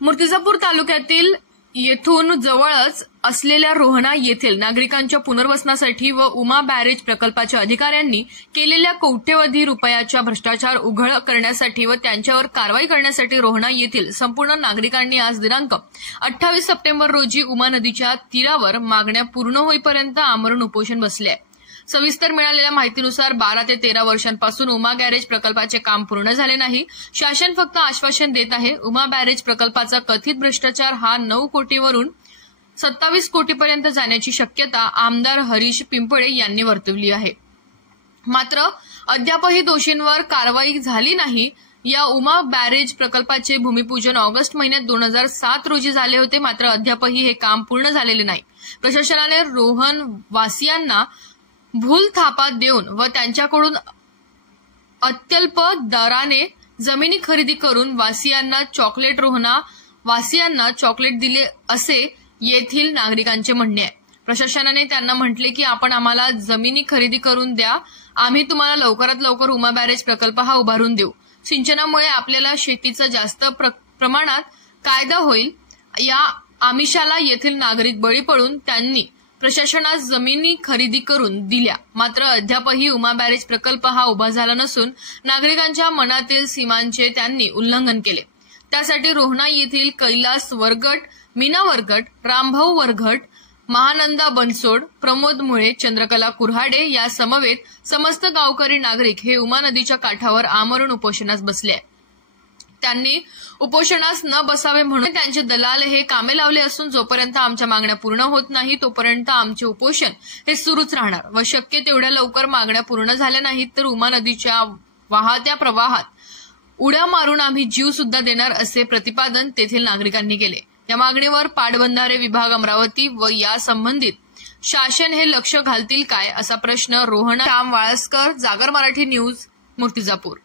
मूर्तिजापूर तालुक्यातील येथून जवळच असलेल्या रोहणा येथील नागरिकांच्या पुनर्वसनासाठी व उमा बॅरेज प्रकल्पाच्या अधिकाऱ्यांनी केलेल्या कोट्यवधी रुपयाच्या भ्रष्टाचार उघड करण्यासाठी व त्यांच्यावर कारवाई करण्यासाठी रोहणा येथील संपूर्ण नागरिकांनी आज दिनांक 28 सप्टेंबर रोजी उमा नदीच्या तीरावर मागण्या पूर्ण होईपर्यंत आमरण उपोषण बसले आहे। सविस्तर मिळालेल्या माहितीनुसार 12 ते 13 वर्षांपासून उमा बॅरेज प्रकल्पाचे काम पूर्ण झाले नाही। शासन फक्त आश्वासन देत आहे। उमा बॅरेज प्रकल्पाचा कथित भ्रष्टाचार हा 9 कोटीवरून 27 कोटीपर्यंत जाण्याची शक्यता आमदार हरीश पिंपळे यांनी वर्तवली आहे। मात्र अद्यापही दोषींवर कारवाई झाली नाही। या उमा बॅरेज प्रकल्पाचे भूमिपूजन ऑगस्ट महिन्यात 2007 रोजी झाले होते, मात्र अद्यापही हे काम पूर्ण झालेले नाही। प्रशासनाने रोहन वासियांना भूल थापा देऊन व त्यांच्याकडून अत्यल्प दराने जमिनी खरेदी करून रोहणा वासियांना चॉकलेट दिले असे येथील नागरिकांचे म्हणणे आहे। प्रशासनाने त्यांना म्हटले की आपण आम्हाला जमिनी खरेदी करून द्या, आम्ही तुम्हाला लवकरात लवकर उमा बॅरेज प्रकल्प हा उभारून देऊ। सिंचनामुळे आपल्याला शेतीचा जास्त प्रमाणात फायदा होईल या आमिषाला येथील नागरिक बळी पडून त्यांनी प्रशासनास जमिनी खरेदी करून दिल्या। मात्र अद्यापही उमा बॅरेज प्रकल्प हा उभा झाला नसून नागरिकांच्या मनातील सीमांचे त्यांनी उल्लंघन केले। त्यासाठी रोहणा येथील कैलास वरगट, मीना वरगट, रामभाऊ वरगट, महानंदा बनसोड, प्रमोद मुळे, चंद्रकला कुऱ्हाडे या समवेत समस्त गावकरी नागरिक हे उमा नदीच्या काठावर आमरण उपोषणास बसले आहेत। त्यांनी उपोषणास न बसावे म्हणून त्यांचे दलाल हे कामे लावले असून जोपर्यंत आमच्या मागण्या पूर्ण होत नाही तोपर्यंत आमचे उपोषण हे सुरूच राहणार व शक्य तेवढ्या लवकर मागण्या पूर्ण झाल्या नाहीत तर उमा नदीच्या वाहत्या प्रवाहात उड्या मारून आम्ही जीव सुद्धा देणार असे प्रतिपादन तेथील नागरिकांनी केले। या मागणीवर पाटबंधारे विभाग अमरावती व या संबंधित शासन हे लक्ष घालतील काय असा प्रश्न रोहणा राम वाळस्कर, जागर मराठी न्यूज, मूर्तिजापूर।